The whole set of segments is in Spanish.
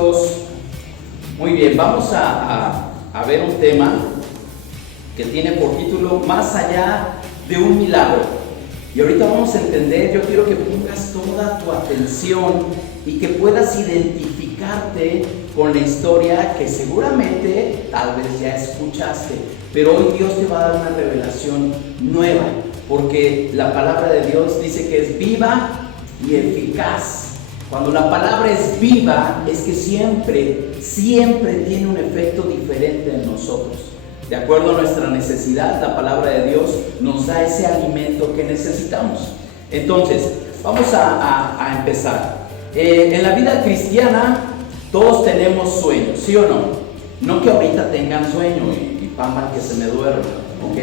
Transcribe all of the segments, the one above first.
listos? Muy bien, vamos a ver un tema que tiene por título Más allá de un milagro. Y ahorita vamos a entender, yo quiero que pongas toda tu atención y que puedas identificarte con la historia que seguramente tal vez ya escuchaste, pero hoy Dios te va a dar una revelación nueva, porque la palabra de Dios dice que es viva y eficaz. Cuando la palabra es viva, es que siempre tiene un efecto diferente en nosotros. De acuerdo a nuestra necesidad, la palabra de Dios nos da ese alimento que necesitamos. Entonces, vamos a empezar. En la vida cristiana, todos tenemos sueños, ¿sí o no? No que ahorita tengan sueño y pamba que se me duerma, ¿ok?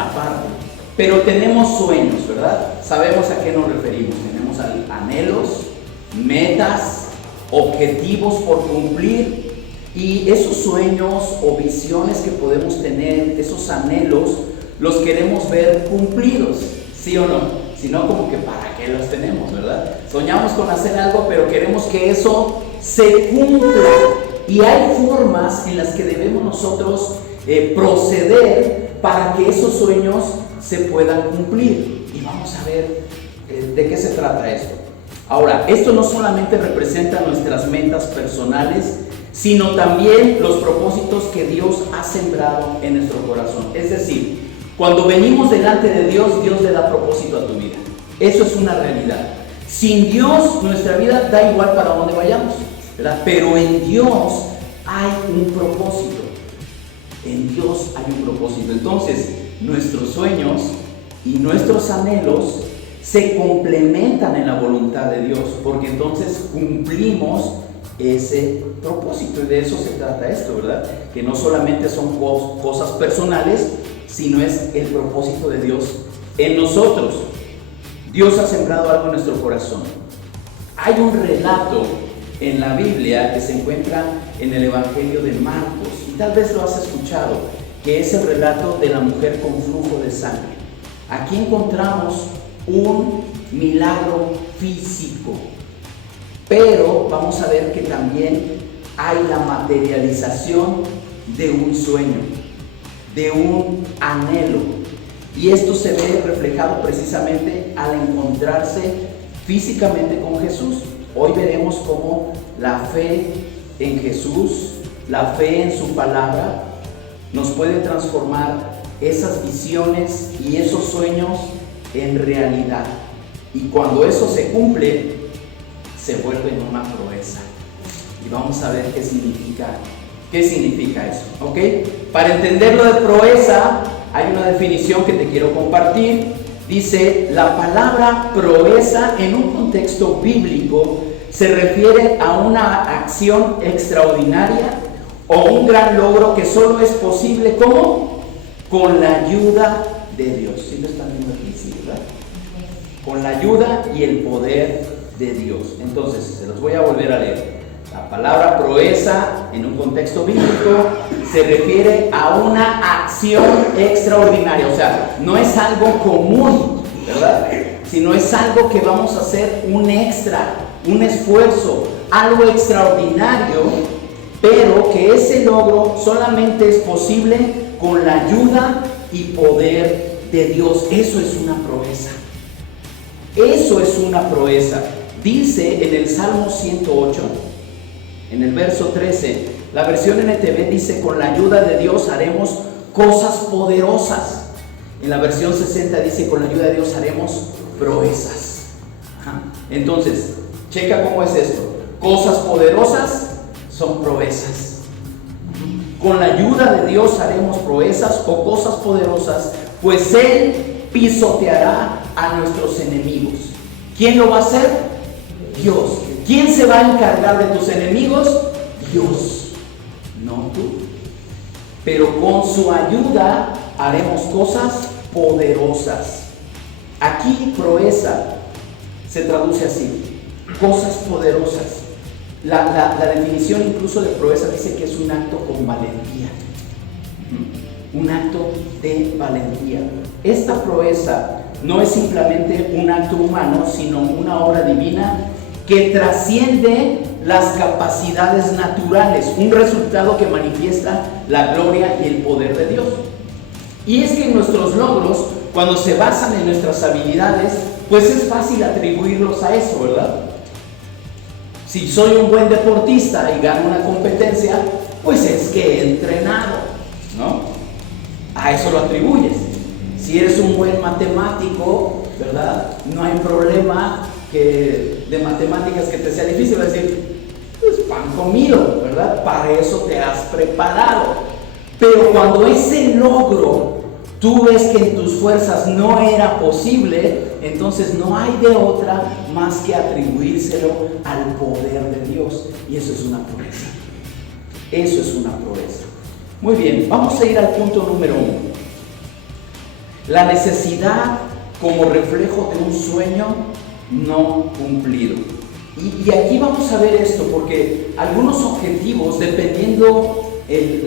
Aparte. Pero tenemos sueños, ¿verdad? Sabemos a qué nos referimos. Tenemos anhelos, metas, objetivos por cumplir. Y esos sueños o visiones que podemos tener, esos anhelos, los queremos ver cumplidos, ¿sí o no? Si no, como que ¿para qué los tenemos, verdad? Soñamos con hacer algo, pero queremos que eso se cumpla. Y hay formas en las que debemos nosotros proceder para que esos sueños se puedan cumplir. Y vamos a ver de qué se trata esto. Ahora, esto no solamente representa nuestras metas personales, sino también los propósitos que Dios ha sembrado en nuestro corazón. Es decir, cuando venimos delante de Dios, Dios le da propósito a tu vida. Eso es una realidad. Sin Dios, nuestra vida da igual para dónde vayamos, ¿verdad? Pero en Dios hay un propósito. En Dios hay un propósito. Entonces, nuestros sueños y nuestros anhelos se complementan en la voluntad de Dios, porque entonces cumplimos ese propósito. Y de eso se trata esto, ¿verdad? Que no solamente son cosas personales, sino es el propósito de Dios en nosotros. Dios ha sembrado algo en nuestro corazón. Hay un relato en la Biblia que se encuentra en el Evangelio de Marcos, y tal vez lo has escuchado, que es el relato de la mujer con flujo de sangre. Aquí encontramos un milagro físico, pero vamos a ver que también hay la materialización de un sueño, de un anhelo. Y esto se ve reflejado precisamente al encontrarse físicamente con Jesús. Hoy veremos cómo la fe en Jesús, la fe en su palabra, nos puede transformar esas visiones y esos sueños en realidad. Y cuando eso se cumple, se vuelve en una proeza. Y vamos a ver qué significa eso, ¿ok? Para entender lo de proeza, hay una definición que te quiero compartir. Dice, la palabra proeza en un contexto bíblico se refiere a una acción extraordinaria o un gran logro que solo es posible, ¿cómo? Con la ayuda de Dios. ¿Sí lo están viendo aquí? Sí, ¿verdad? Con la ayuda y el poder de Dios. Entonces, se los voy a volver a leer. La palabra proeza en un contexto bíblico se refiere a una acción extraordinaria. O sea, no es algo común, ¿verdad? Sino es algo que vamos a hacer un extra, un esfuerzo, algo extraordinario, pero que ese logro solamente es posible con la ayuda y poder de Dios. Eso es una proeza. Eso es una proeza. Dice en el Salmo 108, en el verso 13, la versión NTV dice, con la ayuda de Dios haremos cosas poderosas. En la versión 60 dice, con la ayuda de Dios haremos proezas. Ajá. Entonces, checa cómo es esto. Cosas poderosas son proezas. Con la ayuda de Dios haremos proezas o cosas poderosas, pues Él pisoteará a nuestros enemigos. ¿Quién lo va a hacer? Dios. ¿Quién se va a encargar de tus enemigos? Dios, no tú. Pero con su ayuda haremos cosas poderosas. Aquí proeza se traduce así, cosas poderosas. La definición incluso de proeza dice que es un acto con valentía. Un acto de valentía. Esta proeza no es simplemente un acto humano, sino una obra divina que trasciende las capacidades naturales, un resultado que manifiesta la gloria y el poder de Dios. Y es que nuestros logros, cuando se basan en nuestras habilidades, pues es fácil atribuirlos a eso, ¿verdad? Si soy un buen deportista y gano una competencia, pues es que he entrenado, ¿no? A eso lo atribuyes. Si eres un buen matemático, ¿verdad? No hay problema de matemáticas que te sea difícil, es decir, pues pan comido, ¿verdad? Para eso te has preparado. Pero cuando ese logro tú ves que en tus fuerzas no era posible, entonces no hay de otra más que atribuírselo al poder de Dios. Y eso es una proeza. Eso es una proeza. Muy bien, vamos a ir al punto número 1. La necesidad como reflejo de un sueño no cumplido. Y aquí vamos a ver esto, porque algunos objetivos, dependiendo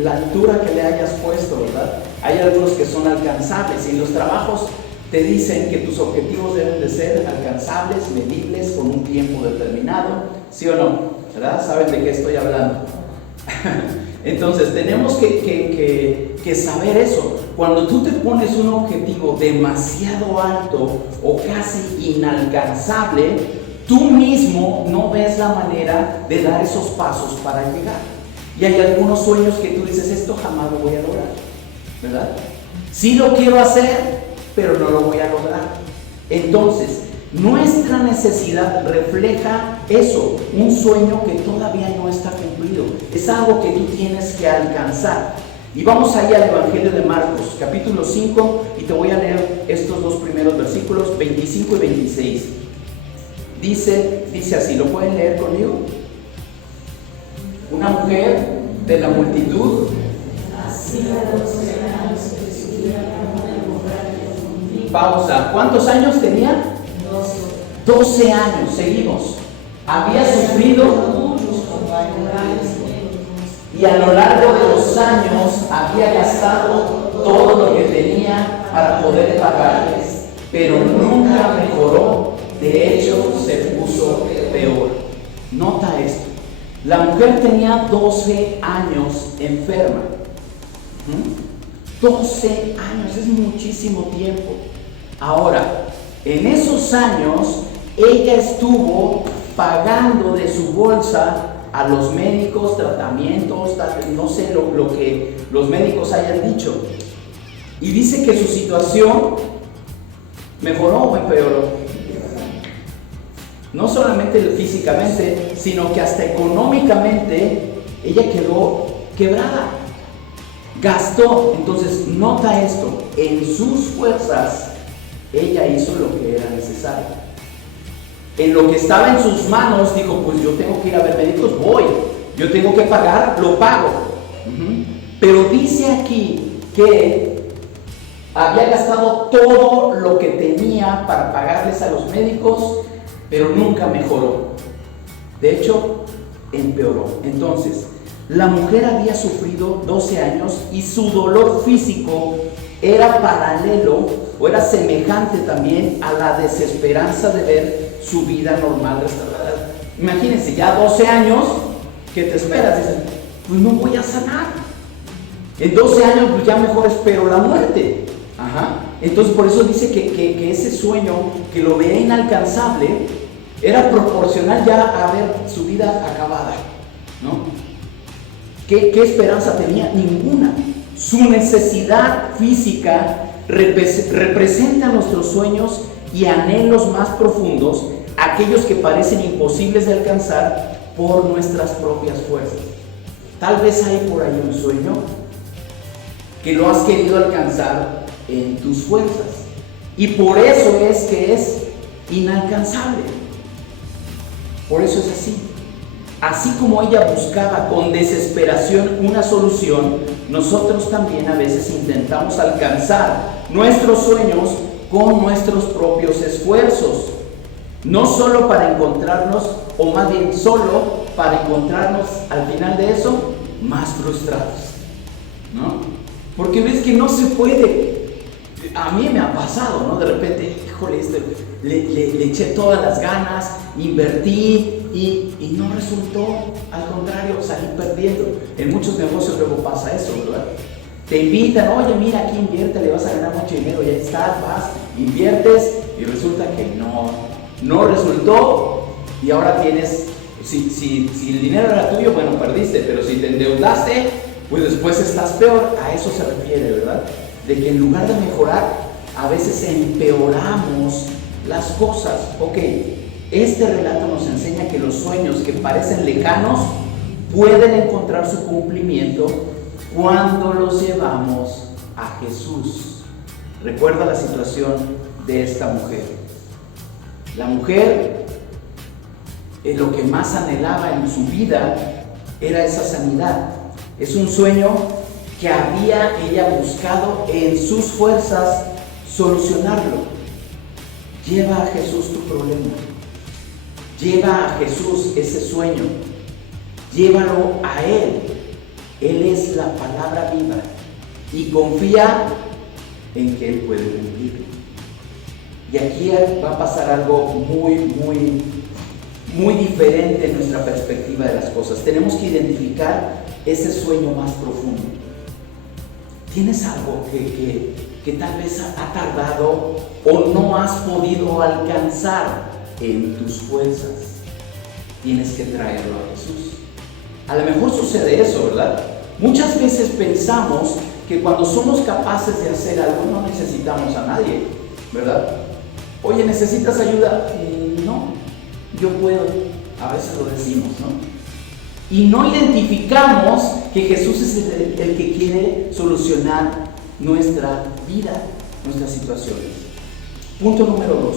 la altura que le hayas puesto, ¿verdad? Hay algunos que son alcanzables, y en los trabajos te dicen que tus objetivos deben de ser alcanzables, medibles, con un tiempo determinado, ¿sí o no? ¿Verdad? ¿Saben de qué estoy hablando? Entonces tenemos que saber eso. Cuando tú te pones un objetivo demasiado alto o casi inalcanzable, tú mismo no ves la manera de dar esos pasos para llegar. Y hay algunos sueños que tú dices, esto jamás lo voy a lograr, ¿verdad? Sí lo quiero hacer, pero no lo voy a lograr. Entonces, nuestra necesidad refleja eso, un sueño que todavía no está cumplido. Es algo que tú tienes que alcanzar. Y vamos ahí al Evangelio de Marcos, capítulo 5, y te voy a leer estos dos primeros versículos, 25 y 26. Dice así, ¿lo pueden leer conmigo? Una mujer de la multitud, pausa, ¿cuántos años tenía? 12 años, seguimos. Había sufrido y a lo largo de los años había gastado todo lo que tenía para poder pagarles, pero nunca mejoró, de hecho se puso peor. Nota esto, la mujer tenía 12 años enferma. 12 años, es muchísimo tiempo. Ahora, en esos años, ella estuvo pagando de su bolsa a los médicos, tratamientos, no sé lo que los médicos hayan dicho. Y dice que su situación mejoró o empeoró. No solamente físicamente, sino que hasta económicamente ella quedó quebrada. Gastó. Entonces, nota esto, en sus fuerzas ella hizo lo que era necesario. En lo que estaba en sus manos, dijo, pues yo tengo que ir a ver médicos, voy. Yo tengo que pagar, lo pago. Pero dice aquí que había gastado todo lo que tenía para pagarles a los médicos, pero nunca mejoró. De hecho, empeoró. Entonces, la mujer había sufrido 12 años y su dolor físico era paralelo o era semejante también a la desesperanza de ver su vida normal restaurada. Imagínense, ya 12 años que te esperas, dices, pues no voy a sanar. En 12 años pues ya mejor espero la muerte. Entonces por eso dice que ese sueño que lo veía inalcanzable era proporcional ya a ver su vida acabada, ¿no? ¿Qué esperanza tenía? Ninguna. Su necesidad física representa nuestros sueños y anhelos más profundos, aquellos que parecen imposibles de alcanzar por nuestras propias fuerzas. Tal vez hay por ahí un sueño que lo has querido alcanzar en tus fuerzas y por eso es que es inalcanzable. Por eso es así. Así como ella buscaba con desesperación una solución, nosotros también a veces intentamos alcanzar nuestros sueños con nuestros propios esfuerzos, no solo para encontrarnos, o más bien solo para encontrarnos al final de eso más frustrados, ¿no? Porque ves que no se puede. A mí me ha pasado, ¿no? De repente, híjole, le eché todas las ganas, invertí, y no resultó, al contrario, salí perdiendo. En muchos negocios luego pasa eso, ¿verdad? Te invitan, oye, mira, aquí invierte, le vas a ganar mucho dinero, ya estás, vas, inviertes y resulta que no resultó y ahora tienes, si el dinero era tuyo, bueno, perdiste, pero si te endeudaste, pues después estás peor. A eso se refiere, ¿verdad? De que en lugar de mejorar, a veces empeoramos las cosas. Ok, este relato nos enseña que los sueños que parecen lejanos pueden encontrar su cumplimiento cuando los llevamos a Jesús. Recuerda la situación de esta mujer. La mujer, lo que más anhelaba en su vida era esa sanidad. Es un sueño que había ella buscado en sus fuerzas solucionarlo. Lleva a Jesús tu problema. Lleva a Jesús ese sueño. Llévalo a Él. Él es la palabra viva y confía en que Él puede cumplir. Y aquí va a pasar algo muy diferente en nuestra perspectiva de las cosas. Tenemos que identificar ese sueño más profundo. ¿Tienes algo que tal vez ha tardado o no has podido alcanzar en tus fuerzas? Tienes que traerlo a Jesús. A lo mejor sucede eso, ¿verdad? Muchas veces pensamos que cuando somos capaces de hacer algo no necesitamos a nadie, ¿verdad? Oye, ¿necesitas ayuda? No, yo puedo. A veces lo decimos, ¿no? Y no identificamos que Jesús es el que quiere solucionar nuestra vida, nuestras situaciones. Punto número 2.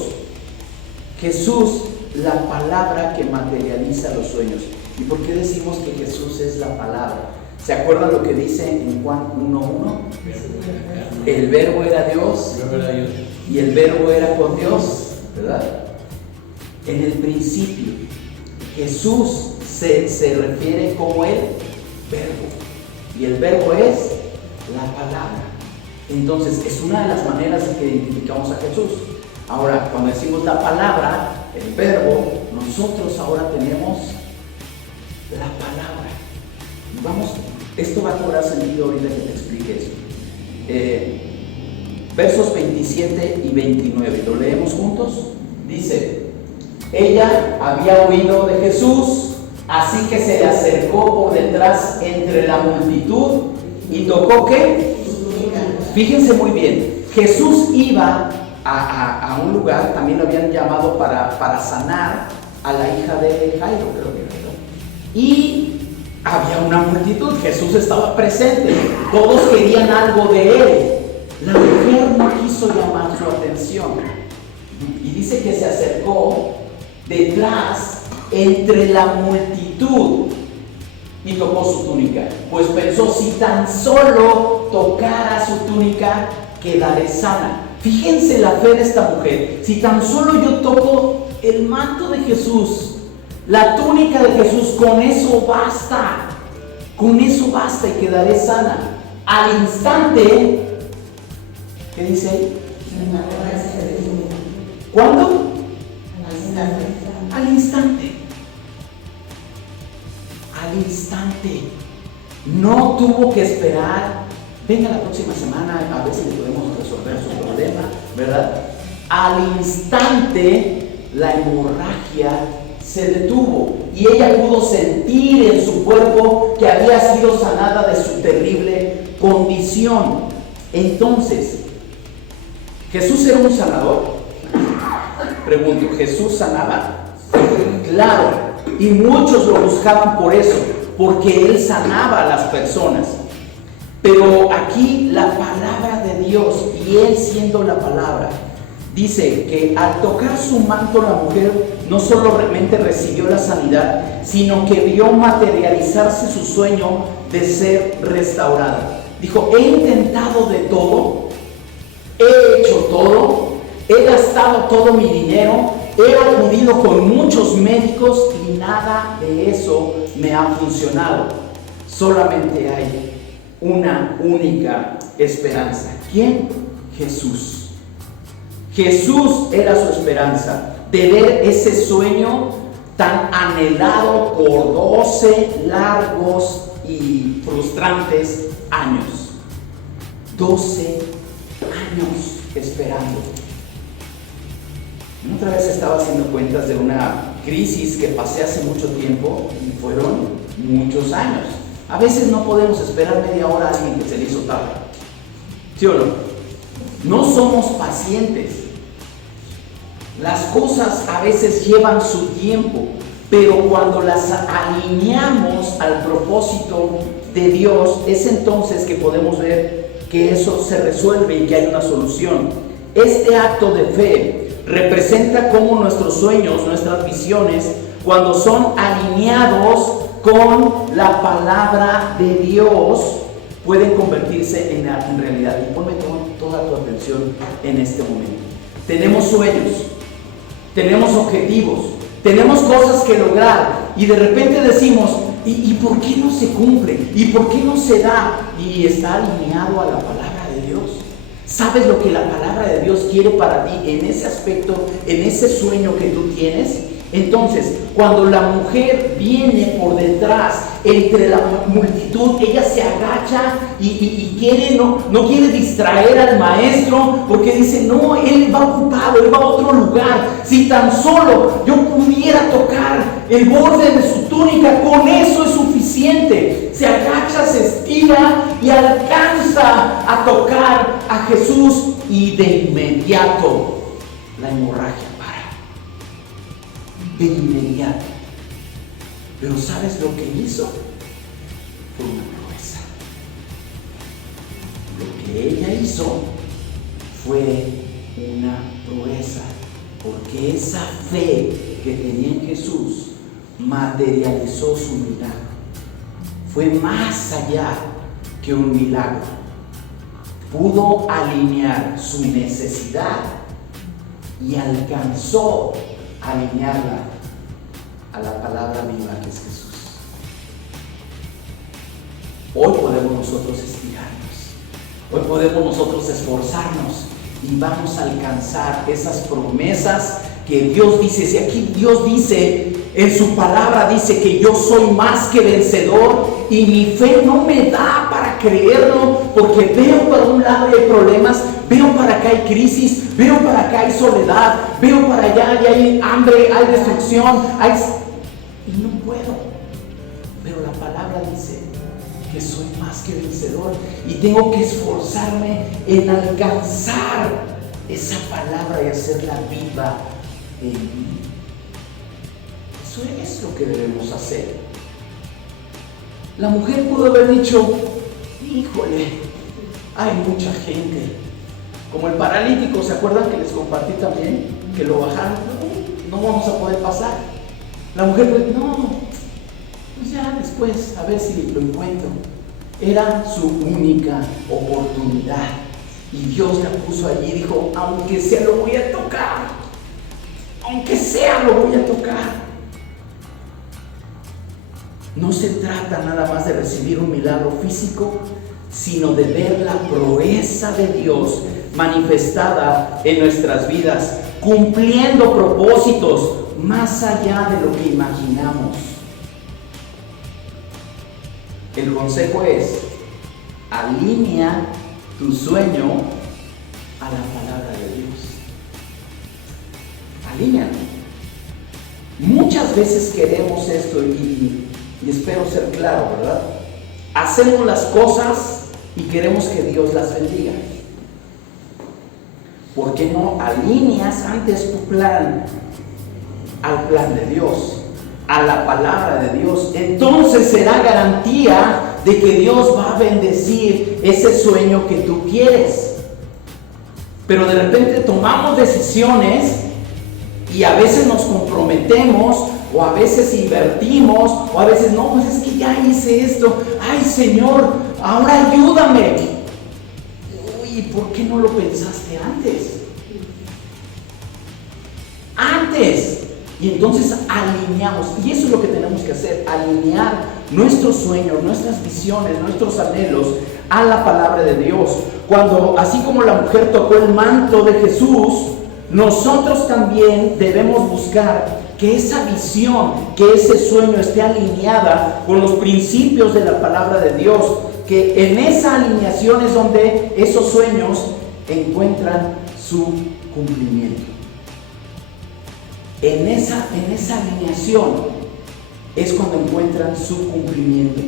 Jesús, la palabra que materializa los sueños. ¿Y por qué decimos que Jesús es la palabra? ¿Se acuerdan lo que dice en Juan 1:1? El verbo era Dios y el verbo era con Dios, ¿verdad? En el principio, Jesús se refiere como el verbo y el verbo es la palabra. Entonces, es una de las maneras en que identificamos a Jesús. Ahora, cuando decimos la palabra, el verbo, nosotros ahora tenemos la palabra. Vamos, esto va a cobrar sentido ahorita que te explique eso. Versos 27 y 29, ¿lo leemos juntos? Dice: ella había oído de Jesús, así que se le acercó por detrás entre la multitud y tocó ¿qué? Fíjense muy bien, Jesús iba a un lugar, también lo habían llamado para sanar a la hija de Jairo, creo que era, y había una multitud, Jesús estaba presente, todos querían algo de él. La mujer no quiso llamar su atención y dice que se acercó detrás entre la multitud y tocó su túnica, pues pensó: si tan solo tocara su túnica quedaré sana. Fíjense la fe de esta mujer. Si tan solo yo toco el manto de Jesús, la túnica de Jesús, con eso basta y quedaré sana. Al instante, ¿qué dice ahí? ¿Cuándo? Al instante. Al instante. No tuvo que esperar. Venga la próxima semana, a ver si le podemos resolver su problema, ¿verdad? Al instante la hemorragia se detuvo y ella pudo sentir en su cuerpo que había sido sanada de su terrible condición. Entonces, ¿Jesús era un sanador? Pregunto, ¿Jesús sanaba? Claro, y muchos lo buscaban por eso, porque Él sanaba a las personas. Pero aquí la palabra de Dios, y Él siendo la palabra, dice que al tocar su manto la mujer no solo realmente recibió la sanidad, sino que vio materializarse su sueño de ser restaurada. Dijo: he intentado de todo, he hecho todo, he gastado todo mi dinero, he acudido con muchos médicos y nada de eso me ha funcionado. Solamente hay una única esperanza. ¿Quién? Jesús. Jesús era su esperanza, de ver ese sueño tan anhelado por 12 largos y frustrantes años. 12 años esperando. Otra vez estaba haciendo cuentas de una crisis que pasé hace mucho tiempo y fueron muchos años. A veces no podemos esperar media hora a alguien que se le hizo tarde. ¿Sí o no? No somos pacientes. Las cosas a veces llevan su tiempo, pero cuando las alineamos al propósito de Dios, es entonces que podemos ver que eso se resuelve y que hay una solución. Este acto de fe representa cómo nuestros sueños, nuestras visiones, cuando son alineados con la palabra de Dios, pueden convertirse en realidad. Y ponme toda tu atención en este momento. Tenemos sueños, tenemos objetivos, tenemos cosas que lograr y de repente decimos, ¿y por qué no se cumple? ¿Y por qué no se da? Y está alineado a la palabra de Dios. ¿Sabes lo que la palabra de Dios quiere para ti en ese aspecto, en ese sueño que tú tienes? Entonces, cuando la mujer viene por detrás, entre la multitud, ella se agacha y quiere, no quiere distraer al maestro, porque dice, no, él va ocupado, él va a otro lugar. Si tan solo yo pudiera tocar el borde de su túnica, con eso es suficiente. Se agacha, se estira y alcanza a tocar a Jesús, y de inmediato la hemorragia para. De inmediato. Pero ¿sabes lo que hizo? Fue una proeza. Lo que ella hizo fue una proeza, porque esa fe que tenía en Jesús materializó su milagro. Fue más allá que un milagro. Pudo alinear su necesidad y alcanzó a alinearla a la palabra viva que es Jesús. Hoy podemos nosotros estirarnos, hoy podemos nosotros esforzarnos y vamos a alcanzar esas promesas que Dios dice. Si aquí Dios dice, en su palabra dice que yo soy más que vencedor, y mi fe no me da para creerlo, porque veo para un lado hay problemas, veo para acá hay crisis, veo para acá hay soledad, veo para allá y hay hambre, hay destrucción, y no puedo. Pero la palabra dice que soy más que vencedor y tengo que esforzarme en alcanzar esa palabra y hacerla viva en mí. Eso es lo que debemos hacer. La mujer pudo haber dicho, híjole, hay mucha gente. Como el paralítico, ¿se acuerdan que les compartí también? Que lo bajaron, no vamos a poder pasar. La mujer dijo, no, pues ya después, a ver si lo encuentro. Era su única oportunidad. Y Dios la puso allí y dijo, aunque sea lo voy a tocar. Aunque sea lo voy a tocar. No se trata nada más de recibir un milagro físico, sino de ver la proeza de Dios manifestada en nuestras vidas, cumpliendo propósitos más allá de lo que imaginamos. El consejo es, alinea tu sueño a la palabra de Dios. Alínealo. Muchas veces queremos esto y espero ser claro, ¿verdad? Hacemos las cosas y queremos que Dios las bendiga. ¿Por qué no alineas antes tu plan al plan de Dios, a la palabra de Dios? Entonces será garantía de que Dios va a bendecir ese sueño que tú quieres. Pero de repente tomamos decisiones y a veces nos comprometemos, o a veces invertimos, o a veces no, pues es que ya hice esto. Ay, Señor, ahora ayúdame. Uy, ¿por qué no lo pensaste antes? Antes. Y entonces alineamos. Y eso es lo que tenemos que hacer, alinear nuestros sueños, nuestras visiones, nuestros anhelos a la palabra de Dios. Cuando, así como la mujer tocó el manto de Jesús, nosotros también debemos buscar que esa visión, que ese sueño esté alineada con los principios de la palabra de Dios, que en esa alineación es donde esos sueños encuentran su cumplimiento. En esa alineación es cuando encuentran su cumplimiento.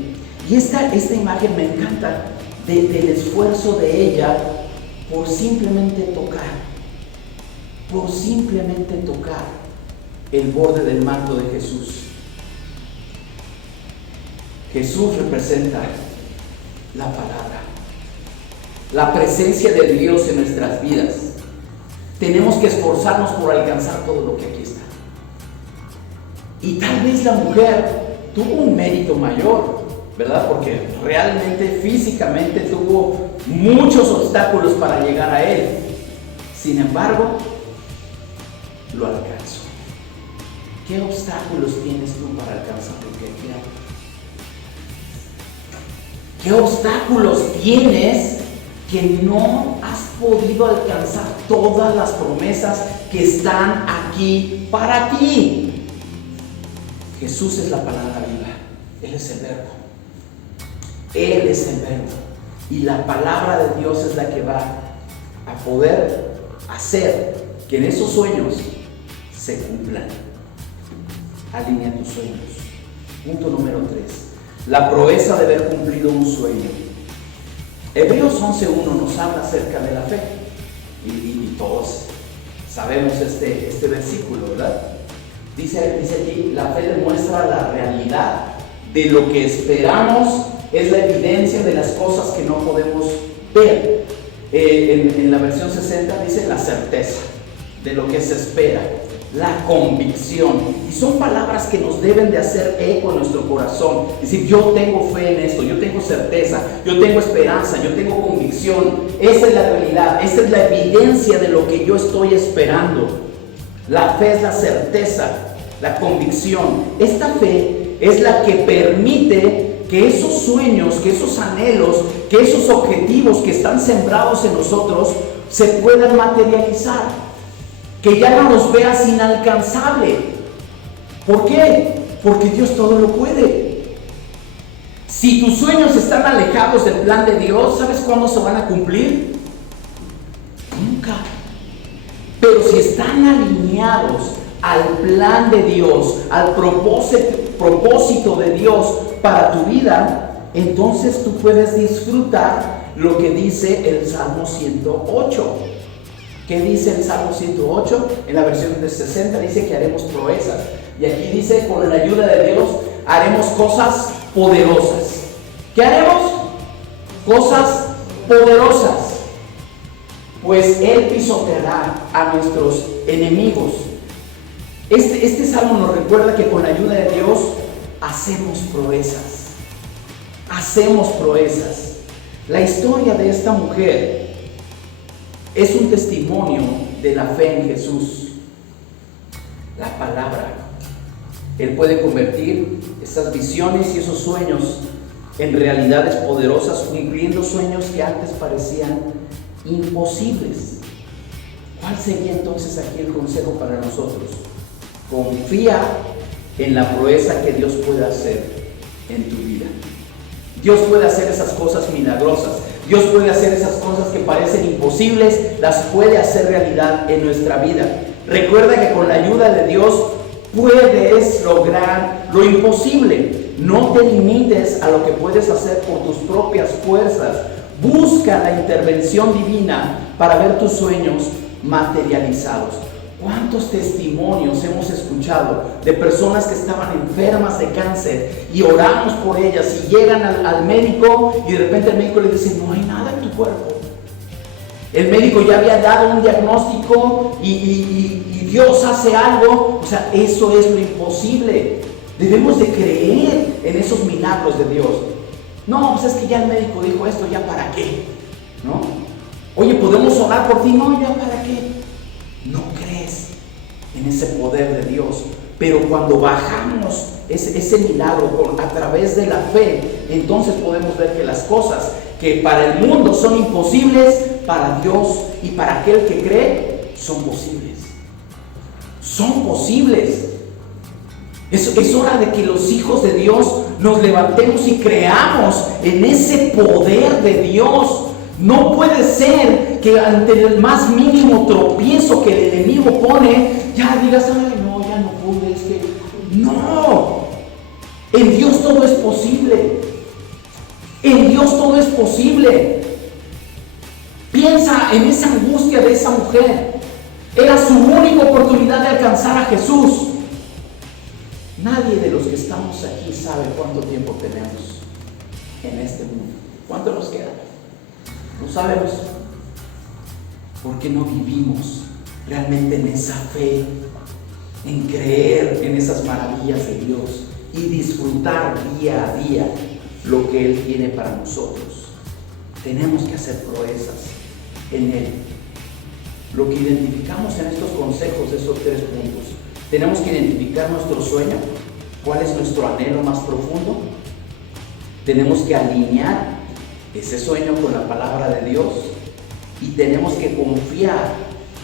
Y esta imagen me encanta del esfuerzo de ella por simplemente tocar el borde del manto de Jesús. Jesús representa la palabra, la presencia de Dios en nuestras vidas. Tenemos que esforzarnos por alcanzar todo lo que aquí está. Y tal vez la mujer tuvo un mérito mayor, ¿verdad? Porque realmente físicamente tuvo muchos obstáculos para llegar a Él. Sin embargo, lo alcanzó. ¿Qué obstáculos tienes tú para alcanzar lo que quieras? ¿Qué obstáculos tienes que no has podido alcanzar todas las promesas que están aquí para ti? Jesús es la palabra viva. Él es el verbo. Él es el verbo. Y la palabra de Dios es la que va a poder hacer que en esos sueños se cumplan. Alinea tus sueños. Punto número 3. La proeza de haber cumplido un sueño. Hebreos 11:1 nos habla acerca de la fe. Y todos sabemos este versículo, ¿verdad? Dice aquí, la fe demuestra la realidad de lo que esperamos, es la evidencia de las cosas que no podemos ver. En la versión 60 dice la certeza de lo que se espera, la convicción. Y son palabras que nos deben de hacer eco en nuestro corazón. Es decir, yo tengo fe en esto, yo tengo certeza, yo tengo esperanza, yo tengo convicción. Esa es la realidad, esa es la evidencia de lo que yo estoy esperando. La fe es la certeza, la convicción. Esta fe es la que permite que esos sueños, que esos anhelos, que esos objetivos que están sembrados en nosotros se puedan materializar, que ya no los veas inalcanzable. ¿Por qué? Porque Dios todo lo puede. Si tus sueños están alejados del plan de Dios, ¿sabes cuándo se van a cumplir? Nunca. Pero si están alineados al plan de Dios, al propósito de Dios para tu vida, entonces tú puedes disfrutar lo que dice el Salmo 108. ¿Qué dice el Salmo 108? En la versión de 60 dice que haremos proezas. Y aquí dice, con la ayuda de Dios, haremos cosas poderosas. ¿Qué haremos? Cosas poderosas. Pues Él pisoteará a nuestros enemigos. Este salmo nos recuerda que con la ayuda de Dios hacemos proezas. Hacemos proezas. La historia de esta mujer es un testimonio de la fe en Jesús. La palabra. Él puede convertir esas visiones y esos sueños en realidades poderosas, cumpliendo sueños que antes parecían imposibles. ¿Cuál sería entonces aquí el consejo para nosotros? Confía en la proeza que Dios puede hacer en tu vida. Dios puede hacer esas cosas milagrosas. Dios puede hacer esas cosas que parecen imposibles, las puede hacer realidad en nuestra vida. Recuerda que con la ayuda de Dios puedes lograr lo imposible. No te limites a lo que puedes hacer por tus propias fuerzas. Busca la intervención divina para ver tus sueños materializados. ¿Cuántos testimonios hemos escuchado de personas que estaban enfermas de cáncer y oramos por ellas y llegan al médico y de repente el médico le dice, no hay nada en tu cuerpo? El médico ya había dado un diagnóstico y Dios hace algo. O sea, eso es lo imposible. Debemos de creer en esos milagros de Dios. No, pues es que ya el médico dijo esto, ¿ya para qué? ¿No? Oye, ¿podemos orar por ti? No, ¿ya para qué? No crees en ese poder de Dios. Pero cuando bajamos ese milagro a través de la fe, entonces podemos ver que las cosas que para el mundo son imposibles, para Dios y y para aquel que cree son posibles. Son posibles. Es hora de que los hijos de Dios nos levantemos y creamos en ese poder de Dios. No puede ser que ante el más mínimo tropiezo que el enemigo pone, ya digas, ay no, ya no pude, es que no. En Dios todo es posible. En Dios todo es posible. Piensa en esa angustia de esa mujer. Era su única oportunidad de alcanzar a Jesús. Nadie de los que estamos aquí sabe cuánto tiempo tenemos en este mundo. ¿Cuánto nos queda? No sabemos. Porque no vivimos realmente en esa fe, en creer en esas maravillas de Dios y disfrutar día a día lo que Él tiene para nosotros. Tenemos que hacer proezas en Él. Lo que identificamos en estos consejos, esos 3 puntos, tenemos que identificar nuestro sueño, cuál es nuestro anhelo más profundo. Tenemos que alinear ese sueño con la palabra de Dios y tenemos que confiar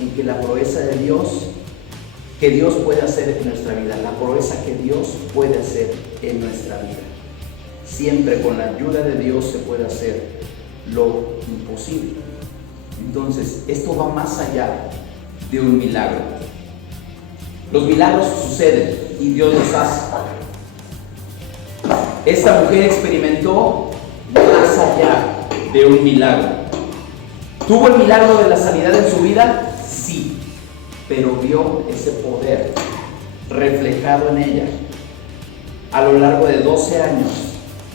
en que la proeza de Dios, que Dios puede hacer en nuestra vida, la proeza que Dios puede hacer en nuestra vida. Siempre con la ayuda de Dios se puede hacer lo imposible. Entonces, esto va más allá de un milagro. Los milagros suceden y Dios los hace. Esta mujer experimentó más allá de un milagro. ¿Tuvo el milagro de la sanidad en su vida? Sí, pero vio ese poder reflejado en ella a lo largo de 12 años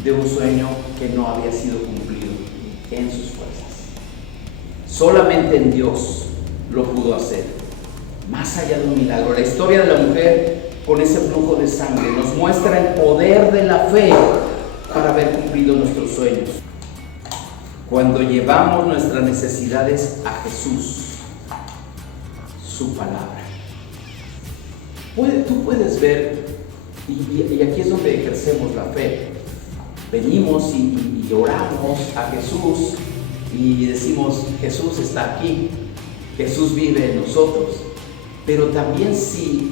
de un sueño que no había sido cumplido en sus fuerzas. Solamente en Dios lo pudo hacer. Más allá de un milagro. La historia de la mujer con ese flujo de sangre nos muestra el poder de la fe para haber cumplido nuestros sueños. Cuando llevamos nuestras necesidades a Jesús, su palabra. Tú puedes ver, y aquí es donde ejercemos la fe. Venimos y oramos a Jesús y decimos, Jesús está aquí, Jesús vive en nosotros. Pero también si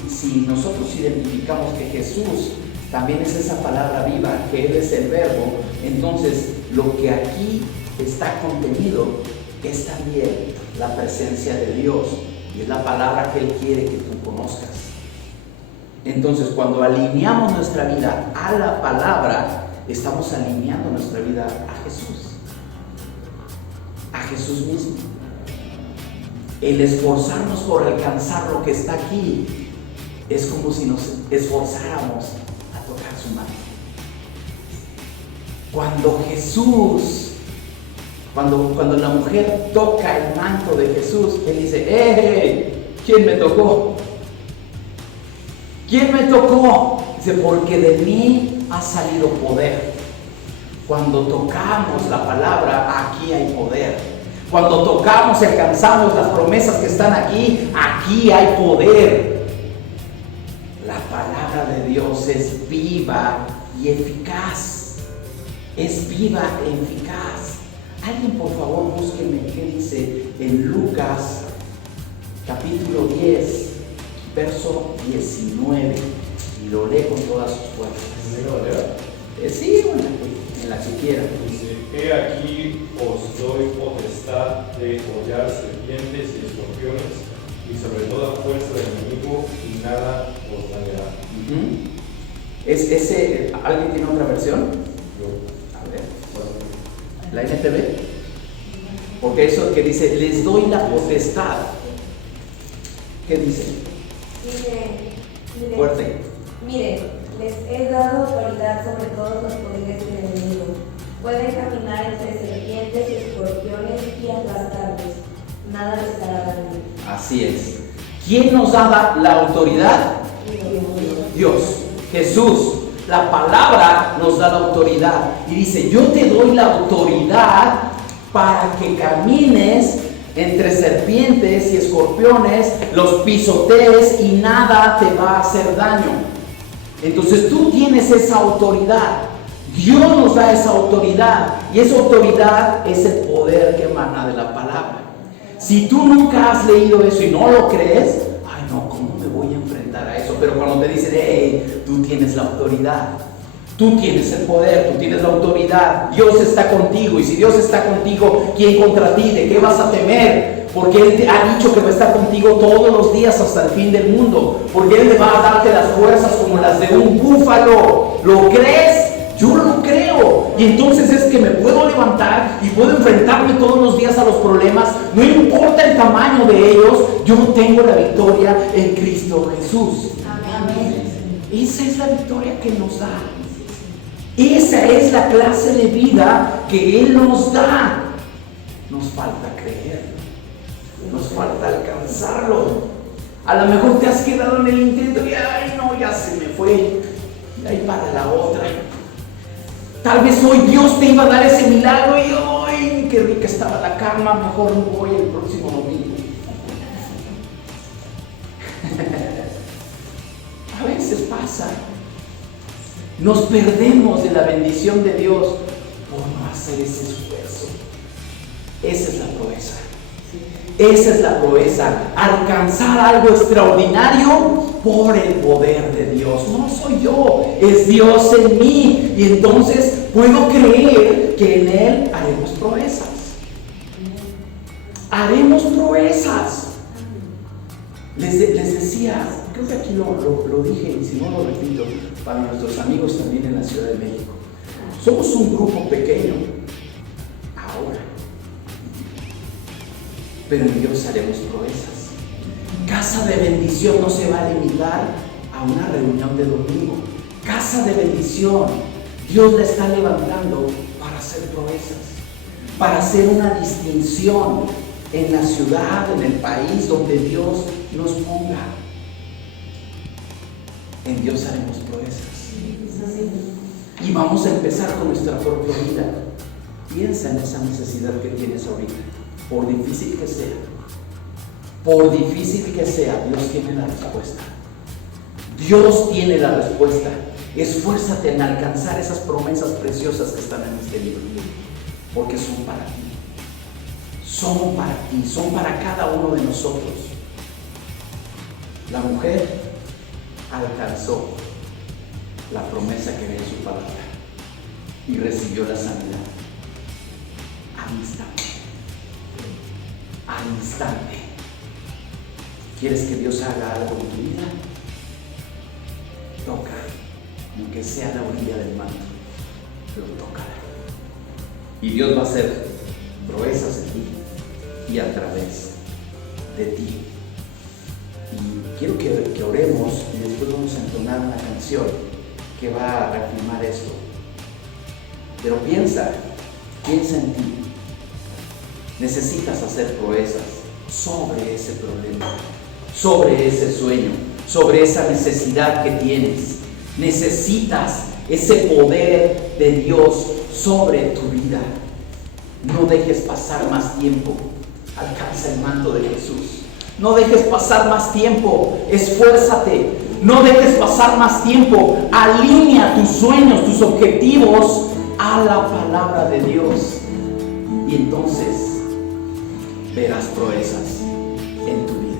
nosotros identificamos que Jesús también es esa palabra viva, que Él es el verbo, entonces lo que aquí está contenido es también la presencia de Dios y es la palabra que Él quiere que tú conozcas. Entonces, cuando alineamos nuestra vida a la palabra, estamos alineando nuestra vida a Jesús mismo. El esforzarnos por alcanzar lo que está aquí es como si nos esforzáramos a tocar su mano. Cuando la mujer toca el manto de Jesús, Él dice, ¿quién me tocó? ¿Quién me tocó? Dice, porque de mí ha salido poder. Cuando tocamos la palabra, aquí hay poder. Cuando tocamos y alcanzamos las promesas que están aquí, aquí hay poder. La palabra de Dios es viva y eficaz. Es viva e eficaz. Alguien, por favor, búsquenme qué dice en Lucas capítulo 10, verso 19. Y lo lee con todas sus fuerzas. Sí, en la que quiera. Dice, he aquí os doy potestad de hollar serpientes y escorpiones y sobre toda fuerza del enemigo y nada os dañará. ¿Alguien tiene otra versión? Yo. A ver. ¿La NTV? Porque eso que dice, les doy la potestad. ¿Qué dice? Mire, Fuerte. Mire, les he dado autoridad sobre todos los poderes del enemigo. Pueden caminar entre serpientes y escorpiones y aplastarlos. Nada les hará daño. Así es. ¿Quién nos da la autoridad? Dios, Jesús. La palabra nos da la autoridad. Y dice, yo te doy la autoridad para que camines entre serpientes y escorpiones, los pisotees y nada te va a hacer daño. Entonces tú tienes esa autoridad. Dios nos da esa autoridad y esa autoridad es el poder que emana de la palabra. Si tú nunca has leído eso y no lo crees, ay no, ¿cómo me voy a enfrentar a eso? Pero cuando te dicen, hey, tú Tú tienes la autoridad. Tú tienes el poder, tú tienes la autoridad. Dios está contigo. Y si Dios está contigo, ¿quién contra ti? ¿De qué vas a temer? Porque Él te ha dicho que va a estar contigo todos los días hasta el fin del mundo. Porque Él te va a darte las fuerzas como las de un búfalo. ¿Lo crees? Yo lo creo. Y entonces es que me puedo levantar y puedo enfrentarme todos los días a los problemas. No importa el tamaño de ellos, yo tengo la victoria en Cristo Jesús. Amén. Esa es la victoria que nos da. Esa es la clase de vida que Él nos da. Nos falta creer. Nos falta alcanzarlo. A lo mejor te has quedado en el intento y ay no, ya se me fue. Y ahí para la otra. Tal vez hoy Dios te iba a dar ese milagro y ¡ay, qué rica estaba la cama! Mejor voy el próximo domingo. A veces pasa. Nos perdemos de la bendición de Dios por no hacer ese esfuerzo. Esa es la proeza. Esa es la proeza. Alcanzar algo extraordinario por el poder de Dios. No soy yo, es Dios en mí. Y entonces puedo creer que en Él haremos proezas. Haremos proezas. Les decía, creo que aquí lo dije y si no lo repito, para nuestros amigos también en la Ciudad de México. Somos un grupo pequeño ahora, pero en Dios haremos proezas. Casa de bendición no se va a limitar a una reunión de domingo. Casa de bendición, Dios la está levantando para hacer proezas, para hacer una distinción en la ciudad, en el país donde Dios nos ponga. En Dios haremos proezas. Y vamos a empezar con nuestra propia vida. Piensa en esa necesidad que tienes ahorita. Por difícil que sea, Dios tiene la respuesta. Dios tiene la respuesta. Esfuérzate en alcanzar esas promesas preciosas que están en este libro, porque son para ti. Son para ti, son para cada uno de nosotros. La mujer alcanzó la promesa que ve en su palabra y recibió la sanidad al instante. Al instante. ¿Quieres que Dios haga algo en tu vida? Toca, aunque sea la orilla del manto, pero tócala. Y Dios va a hacer proezas en ti y a través de ti. Y quiero que oremos y después vamos a entonar una canción que va a reafirmar esto. Pero piensa en ti. Necesitas hacer proezas sobre ese problema, sobre ese sueño, sobre esa necesidad que tienes. Necesitas ese poder de Dios sobre tu vida. No dejes pasar más tiempo. Alcanza el manto de Jesús. No dejes pasar más tiempo. Esfuérzate. No dejes pasar más tiempo. Alinea tus sueños, tus objetivos a la palabra de Dios. Y entonces verás proezas en tu vida.